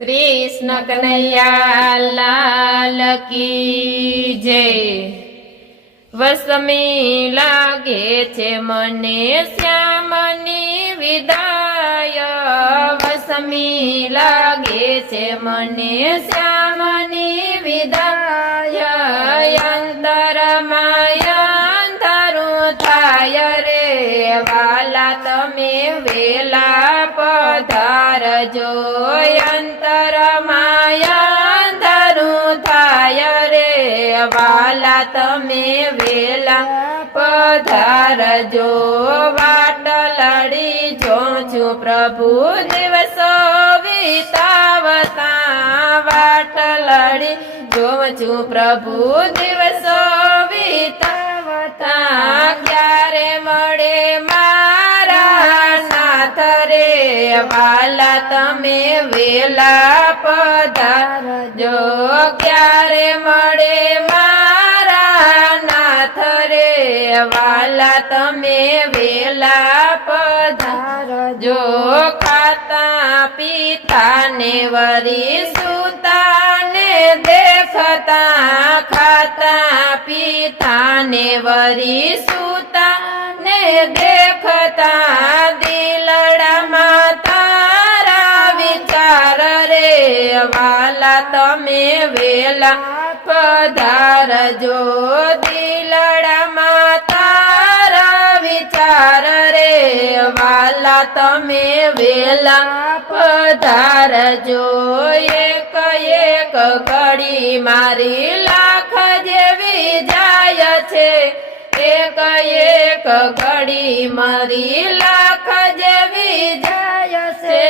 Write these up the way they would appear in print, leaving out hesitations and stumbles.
कृष्ण कन्हैया लाल की जय। वसमी लागे छे मने श्यामनी विदाय, वसमी लागे छे मने श्यामनी विदाय। अंतर माया अंतरू थाय रे, वाला तमे वेला पधारजो। अंतर माया अंतरू थाय रे, वाला तमे वेला पधारजो। वाट लड़ी जों छू प्रभु दिवसो वीतावता, वाट लड़ी जों छू प्रभु दिवसो वीतावता। क्यारे मळे मारा नाथ रे, वाला तमे वेला पधारजो। क्यारे मळे मारा नाथ रे, वाला तमे वेला पधारजो। खाता पीता ने वरी सूता ने देखता, खाता पीता ने वरी सूता ने देखता। दिलड़ा मातारा विचार रे, वाला तमे वेला पधारजो। दिलड़ा मातारा विचार रे, वाला तमे वेला पधारजो। एक एक घड़ी मारी लाख जेवी जाय छे, एक एक घड़ी मारी लाख जेवी जाय छे।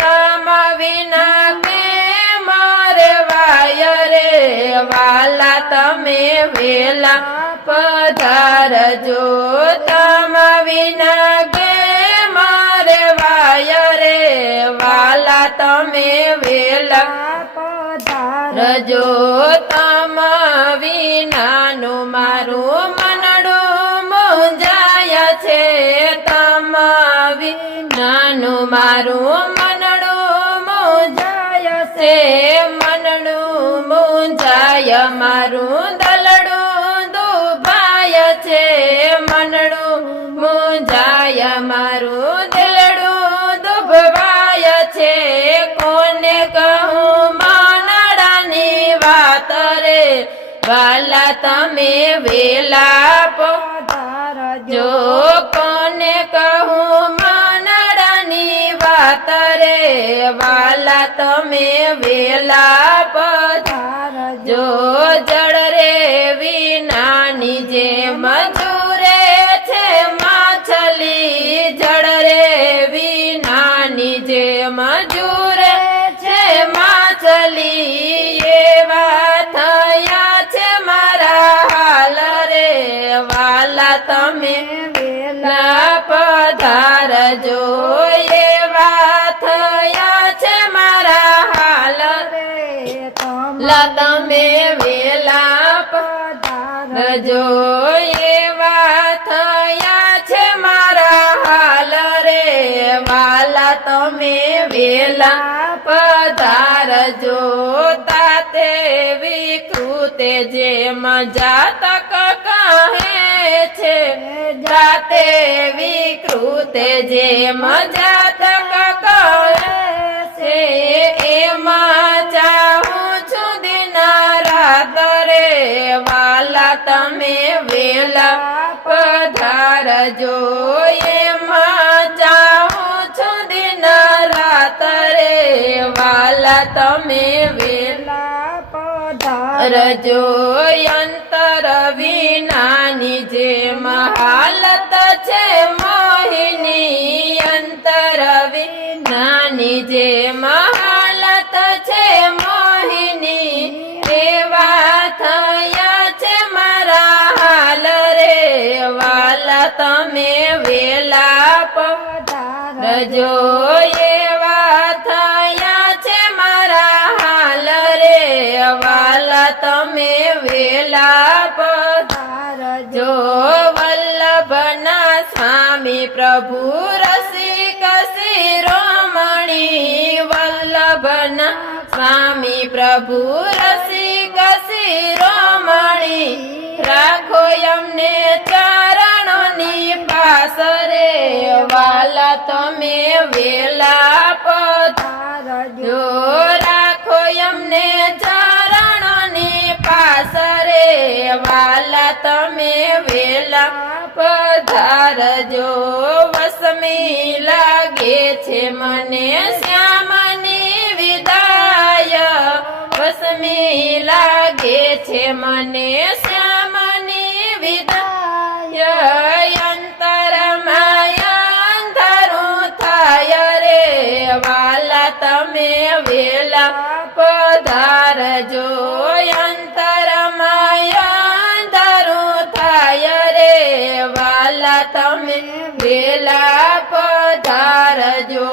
तम विना के मारे वाय रे, वाला तमे वेला पधारजो। तम विना के मारे वाय रे, वाला तमे वेला पधारजो। तम विनानु मारू मनडू मुंजाय छे, तम विनानु मारू मनडू मुंजाय छे। मनडू मुंजाय मारू दलडू दुभाय छे, मनडू मुंजाय मारू दिलडू दुभवाय छे। कोने कहूं मनडानी वात रे, वाला तमे वेला पधारजो। कोने कहूं मनडानी वात रे, वाला तमे वेला पधारजो। जड़ रे विनानी जे मजूरे छे माछली, जड़ रे विनानी जे मजूरे छे माछली। एवा थया छे मारा हाल रे, वाला तमे वेला पधारजो। एवा थया छे मारा हाल रे, तमे वेला पधारजो। एवा थया छे मारा हाल रे, वाला तमे वेला पधारजो। ताते विकृते जे मजातक कहे छे, जाते विकृते जे मजातक कहे छे। एमा चाहूं छु दिन रात रे, वाला तमे वेला पधारजो। एमा चाहूं छु दिन रात रे, वाला तमे वेला पधारजो। अंतर विनानी जे महालत छे मोहिनी, अंतर विनानी जे महालत छे मोहिनी। एवा थया छे मारा हाल रे, वाला तमे वेला पधारजो। एवा थया छे मारा हाल रे, वाला तमे वेला पधारजो। वल्लभना स्वामी प्रभु रसिक शिरोमणि, वल्लभना સ્વામી પ્રભુ રસિક શિરોમણી રાખો અમને ચરણોની પાસ રે વાલા તમે વેલા પધારજો રાખો અમને ચરણોની પાસ રે વાલા તમે વેલા પધારજો વસમી લાગે છે મને શ્યામની વિદાય વસમી લાગે છે મને શ્યામની વિદાય અંતરમાં અંધારું થાય રે વાલા તમે વેલા પધારજો અંતરમાં અંધારું થાય રે વાલા તમે વેલા પધારજો